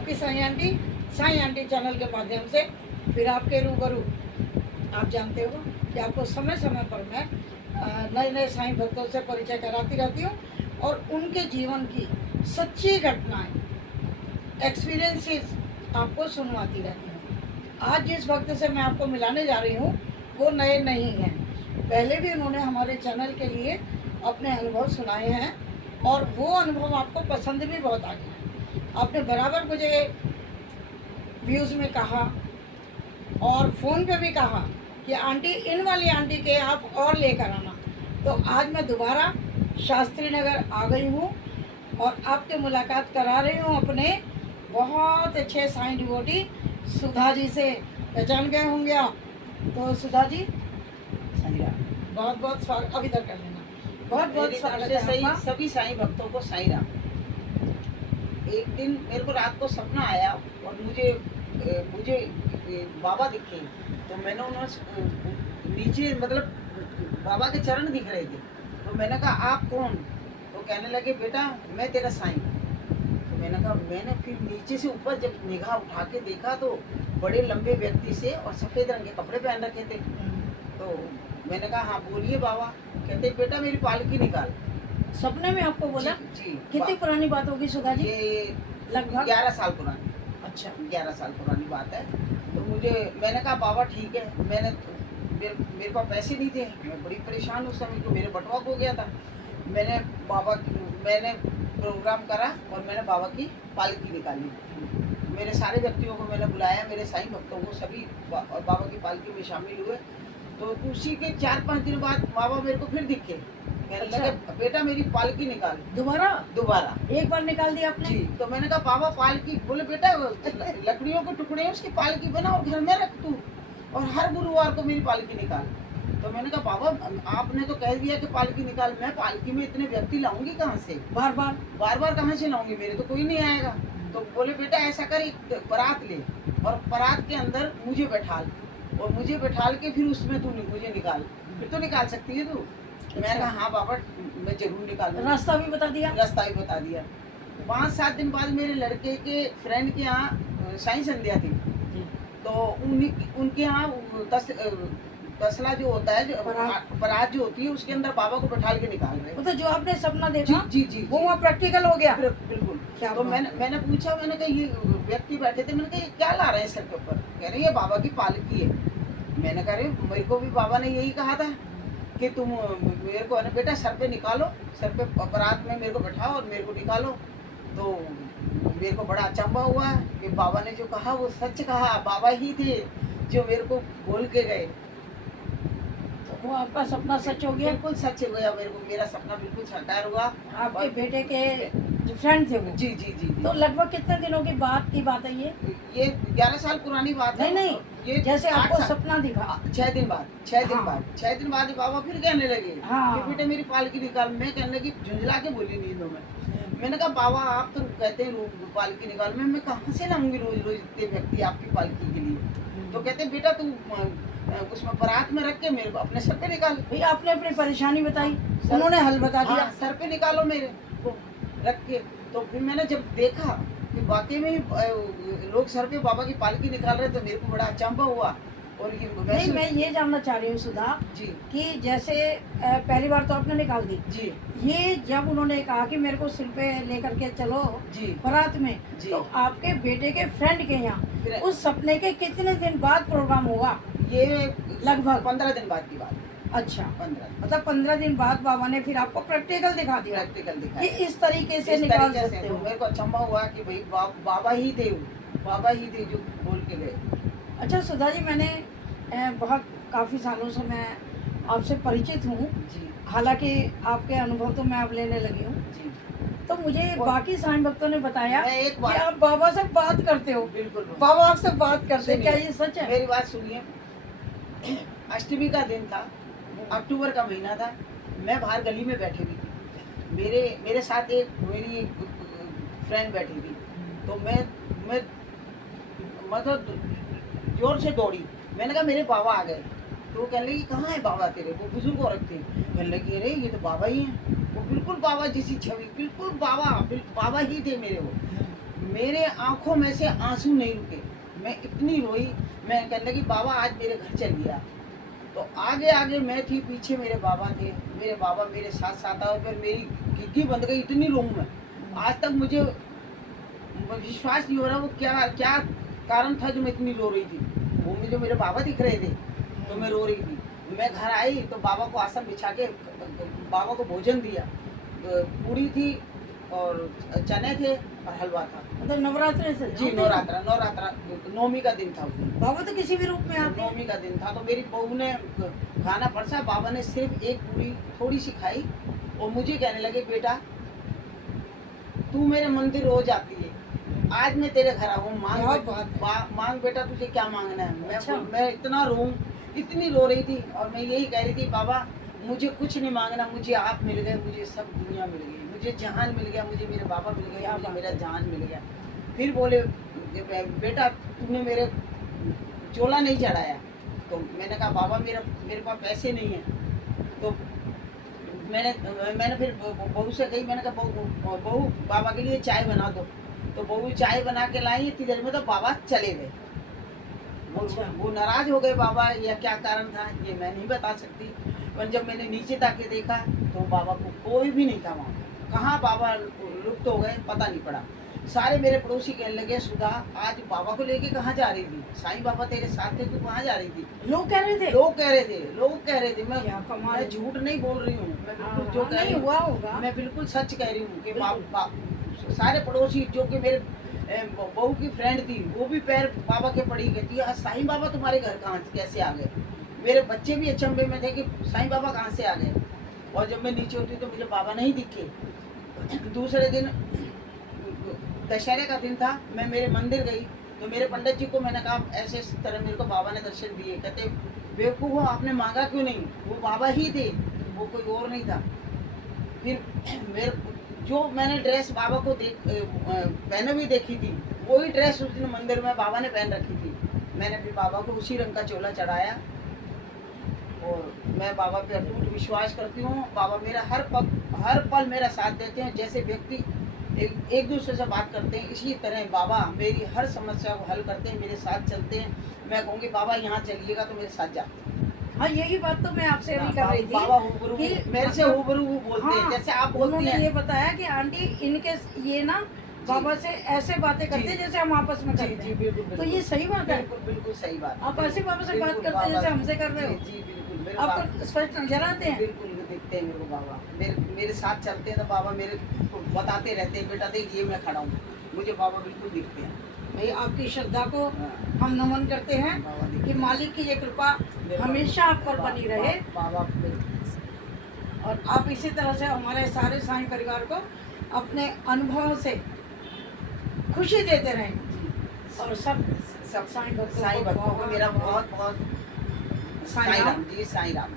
आपकी Sai aunty channel के माध्यम से फिर आपके रूबरू। आप जानते हो कि आपको समय समय पर मैं नए नए साईं भक्तों से परिचय कराती रहती हूँ और उनके जीवन की सच्ची घटनाएं, एक्सपीरियंसेस आपको सुनवाती रहती हूँ। आज जिस भक्त से मैं आपको मिलाने जा रही हूँ वो नए नहीं हैं, पहले भी उन्होंने हमारे चैनल के लिए अपने अनुभव सुनाए हैं और वो अनुभव आपको पसंद भी बहुत आ गया। आपने बराबर मुझे व्यूज़ में कहा और फ़ोन पे भी कहा कि आंटी इन वाली आंटी के आप और लेकर आना। तो आज मैं दोबारा शास्त्री नगर आ गई हूँ और आपके मुलाकात करा रही हूँ अपने बहुत अच्छे साईं डिवोटी सुधा जी से। पहचान गए होंगे आप। तो सुधा जी बहुत बहुत स्वागत। अभी तक कर लेना। बहुत बहुत स्वागत है आपका। सभी साईं भक्तों को साईं राम। एक दिन मेरे को रात को सपना आया और मुझे बाबा दिखे। तो मैंने उन्हें नीचे मतलब बाबा के चरण दिख रहे थे। तो मैंने कहा आप कौन? तो कहने लगे बेटा मैं तेरा साईं। तो मैंने कहा, मैंने फिर नीचे से ऊपर जब निगाह उठा के देखा तो बड़े लंबे व्यक्ति से और सफ़ेद रंग के कपड़े पहन रखे थे। तो मैंने कहा हाँ बोलिए बाबा। कहते बेटा मेरी पालकी निकाल। सपने में आपको बोला? जी। कितनी पुरानी बात होगी सुधा जी? ये लगभग 11 साल पुरानी। अच्छा 11 साल पुरानी बात है। तो मैंने कहा बाबा ठीक है। मेरे पास पैसे नहीं थे, मैं बड़ी परेशान उस समय को, मेरे बटवा हो गया था। मैंने प्रोग्राम करा और मैंने बाबा की पालकी निकाली। मेरे सारे व्यक्तियों को मैंने बुलाया, मेरे साईं भक्तों को सभी बाबा की पालकी में शामिल हुए। तो उसी के 4-5 दिन बाद बाबा मेरे को फिर दिखे। कहने लगे बेटा मेरी पालकी निकाल। दोबारा एक बार निकाल दिया आपने? जी। तो मैंने कहा बाबा पालकी? बोले बेटा लकड़ियों के टुकड़े हैं उसकी पालकी बना और घर में रख तू, और हर गुरुवार को मेरी पालकी निकाल। तो मैंने कहा बाबा आपने तो कह दिया कि पालकी निकाल, मैं पालकी में इतने व्यक्ति लाऊंगी कहाँ से? बार बार कहाँ से लाऊंगी? मेरे तो कोई नहीं आएगा। तो बोले बेटा ऐसा कर, एक बारात ले और बारात के अंदर मुझे बैठाल, और मुझे बैठाल के फिर उसमें तू मुझे निकाल, फिर तो निकाल सकती है तू। मैंने कहा हाँ बाबा मैं जरूर निकालूंगी। रास्ता भी बता दिया? रास्ता भी बता दिया। 5-7 दिन बाद मेरे लड़के के फ्रेंड के यहाँ साईं संध्या थी। तो उनके यहाँ तसला जो होता है, जो बारात जो होती है उसके अंदर बाबा को बैठाल के निकाल रहे। तो जो आपने सपना देखा जी वो वहाँ प्रैक्टिकल हो गया? बिल्कुल। तो मैंने पूछा, मैंने कहा ये व्यक्ति बैठे थे, मैंने कहा ये क्या ला रहे हैं सर के ऊपर? कह रहे ये बाबा की पालकी है। मैंने कहा मेरे को भी बाबा ने यही कहा था कि तुम मेरे को है बेटा सर पे निकालो, सर पे बारात में मेरे को बैठाओ और मेरे को निकालो। तो मेरे को बड़ा अचंभा हुआ कि बाबा ने जो कहा वो सच कहा, बाबा ही थे जो मेरे को बोल के गए। तो वो आपका सपना सच हो गया? बिल्कुल सच हो गया। मेरा सपना बिल्कुल साकार हुआ। आपके बेटे के जो फ्रेंड थे वो? जी जी जी। तो लगभग कितने दिनों की बात है ये? 11 साल पुरानी बात है। नहीं ये जैसे आपको सपना दिखा 6 दिन बाद बाबा फिर कहने लगे कि बेटे मेरी पालकी निकाल। मैं कहने लगी, झुंझला के बोली नींदों में। मैंने कहा बाबा आप तो कहते हैं रोज पालकी निकाल, मैं कहाँ से लाऊंगी रोज इतने व्यक्ति आपकी पालकी के लिए? तो कहते बेटा तू उसमें बारात में रख के मेरे को अपने सर पे निकाल। भैया आपने अपनी परेशानी बताई, उन्होंने हल बता दिया। हाँ, सर पे निकालो मेरे को रख के। तो फिर मैंने जब देखा कि वाकई में ही लोग सर पे बाबा की पालकी निकाल रहे, तो मेरे को बड़ा अचंभा हुआ। और ये नहीं, मैं ये जानना चाह रही हूँ सुधा जी कि जैसे पहली बार तो आपने निकाल दी जी, ये जब उन्होंने कहा कि मेरे को सिर पे लेकर के चलो जी बारात में, जी। तो आपके बेटे के फ्रेंड के यहाँ फिर उस सपने के कितने दिन बाद प्रोग्राम हुआ? ये लगभग 15 दिन बाद की बात। अच्छा 15 मतलब 15 दिन बाद बाबा ने फिर आपको प्रैक्टिकल दिखा दिया प्रैक्टिकल दिखा कि इस तरीके से निकाल सकते हो। मेरे को अचंभा हुआ कि भाई बाबा ही थे जो बोल के गए। अच्छा सुधा जी, मैंने बहुत काफ़ी सालों से मैं आपसे परिचित हूँ, जी हालांकि आपके अनुभव तो मैं अब लेने लगी हूँ। जी। तो मुझे बाकी साईं भक्तों ने बताया एक कि आप बाबा से बात करते हो। बिल्कुल बाबा आपसे बात करते हैं, क्या ये सच है? मेरी बात सुनिए। अष्टमी का दिन था, अक्टूबर का महीना था। मैं बाहर गली में बैठी हुई थी, मेरे साथ मेरी फ्रेंड बैठी थी। तो मैं मतलब जोर से दौड़ी। मैंने कहा मेरे बाबा आ गए। तो वो कहने लगी कहाँ है बाबा तेरे? वो बुजुर्ग औरत थी। कहने लगी अरे ये तो बाबा ही हैं। वो बिल्कुल बाबा जैसी छवि, बिल्कुल बाबा ही थे मेरे। वो मेरे आंखों में से आंसू नहीं रुके। मैं इतनी रोई, मैं कहने लगी बाबा आज मेरे घर चल गया। तो आगे आगे मैं थी, पीछे मेरे बाबा थे। मेरे बाबा मेरे साथ साथ आए, फिर मेरी खिड़की बंद गई, इतनी रोऊं मैं। आज तक मुझे विश्वास नहीं हो रहा वो क्या क्या कारण था जो मैं इतनी रो रही थी। वो मुझे मेरे बाबा दिख रहे थे तो मैं रो रही थी। मैं घर आई तो बाबा को आसन बिछा के बाबा को भोजन दिया। पूरी थी और चने थे और हलवा था। मतलब नवरात्रि से जी, नवरात्रा नौमी का दिन था उस दिन। बाबा तो किसी भी रूप में आते हैं। नौमी का दिन था तो मेरी बहू ने खाना परसा, बाबा ने सिर्फ एक पूरी थोड़ी सी खाई और मुझे कहने लगे बेटा तू मेरे मंदिर रोज आती है, आज मैं तेरे घर आऊँ, मांग बेटा तुझे क्या मांगना है। अच्छा। मैं इतना रोऊं, इतनी रो रही थी और मैं यही कह रही थी बाबा मुझे कुछ नहीं मांगना, मुझे आप मिल गए, मुझे सब दुनिया मिल गई, मुझे जहान मिल गया, मुझे मेरे बाबा मिल गए, मुझे मेरा जहान मिल गया। फिर बोले बेटा तूने मेरे चोला नहीं चढ़ाया। तो मैंने कहा बाबा मेरे पास पैसे नहीं है। तो मैंने फिर बहू से कही, मैंने कहा बहू बाबा के लिए चाय बना दो। तो बहू चाय बना के लाई, इतनी देर में तो बाबा चले गए। वो नाराज हो गए बाबा, या क्या कारण था ये मैं नहीं बता सकती। पर जब मैंने नीचे ताके देखा तो बाबा को कोई भी नहीं था वहाँ। कहाँ बाबा लुप्त हो गए पता नहीं पड़ा। सारे मेरे पड़ोसी कहने लगे सुधा आज बाबा को लेके कहाँ जा रही थी, साईं बाबा तेरे साथ थे, तू कहाँ जा रही थी। लोग कह रहे थे, लोग कह रहे थे। मैं झूठ नहीं बोल रही हूँ, मैं बिल्कुल जो कह रही हुआ होगा, मैं बिल्कुल सच कह रही हूँ कि सारे पड़ोसी जो कि मेरे बहू की फ्रेंड थी वो भी पैर बाबा के पड़ी गई थी, साईं बाबा तुम्हारे घर कहाँ कैसे आ गए। मेरे बच्चे भी अचंभे में थे कि साईं बाबा कहाँ से आ गए। और जब मैं नीचे उतरी तो मुझे बाबा नहीं दिखे। दूसरे दिन दशहरे का दिन था, मैं मेरे मंदिर गई तो मेरे पंडित जी को मैंने कहा ऐसे इस तरह मेरे को बाबा ने दर्शन दिए। कहते बेवकूफ़ हो आपने मांगा क्यों नहीं, वो बाबा ही थे, वो कोई और नहीं था। फिर मेरे जो मैंने ड्रेस बाबा को पहने हुई देखी थी वही ड्रेस उस दिन मंदिर में बाबा ने पहन रखी थी। मैंने फिर बाबा को उसी रंग का चोला चढ़ाया और मैं बाबा पे अटूट विश्वास करती हूँ। बाबा मेरा हर पल मेरा साथ देते हैं। जैसे व्यक्ति एक दूसरे से बात करते हैं इसी तरह बाबा मेरी हर समस्या को हल करते हैं, मेरे साथ चलते हैं। मैं कहूँगी बाबा यहाँ चलिएगा तो मेरे साथ जाते हैं। हाँ यही बात तो मैं आपसे अभी कर रही थी। बाबा हुबरू मेरे से हुबरू बोलते हैं, जैसे आप बोलती हैं। ये बताया कि आंटी इनके ये ना बाबा से ऐसे बातें करते हैं जैसे हम आपस में करते हैं। बिल्कुल। तो ये सही बात है, बिल्कुल सही बात। आप ऐसे बाबा से बात करते हैं जैसे हमसे कर रहे हो। जी बिल्कुल, आपको स्पष्ट नजर आते हैं। बिल्कुल दिखते हैं मेरे को बाबा। मेरे साथ चलते हैं तो बाबा मेरे को बताते रहते हैं बेटा देख ये मैं खड़ा हूँ। मुझे बाबा बिल्कुल दिखते हैं। भाई आपकी श्रद्धा को हम नमन करते हैं कि मालिक की ये कृपा हमेशा आप पर बनी रहे बाबा। और आप इसी तरह से हमारे सारे साईं परिवार को अपने अनुभवों से खुशी देते रहें। और सब साईं भक्तों को मेरा बहुत बहुत साईं राम जी, साईं राम।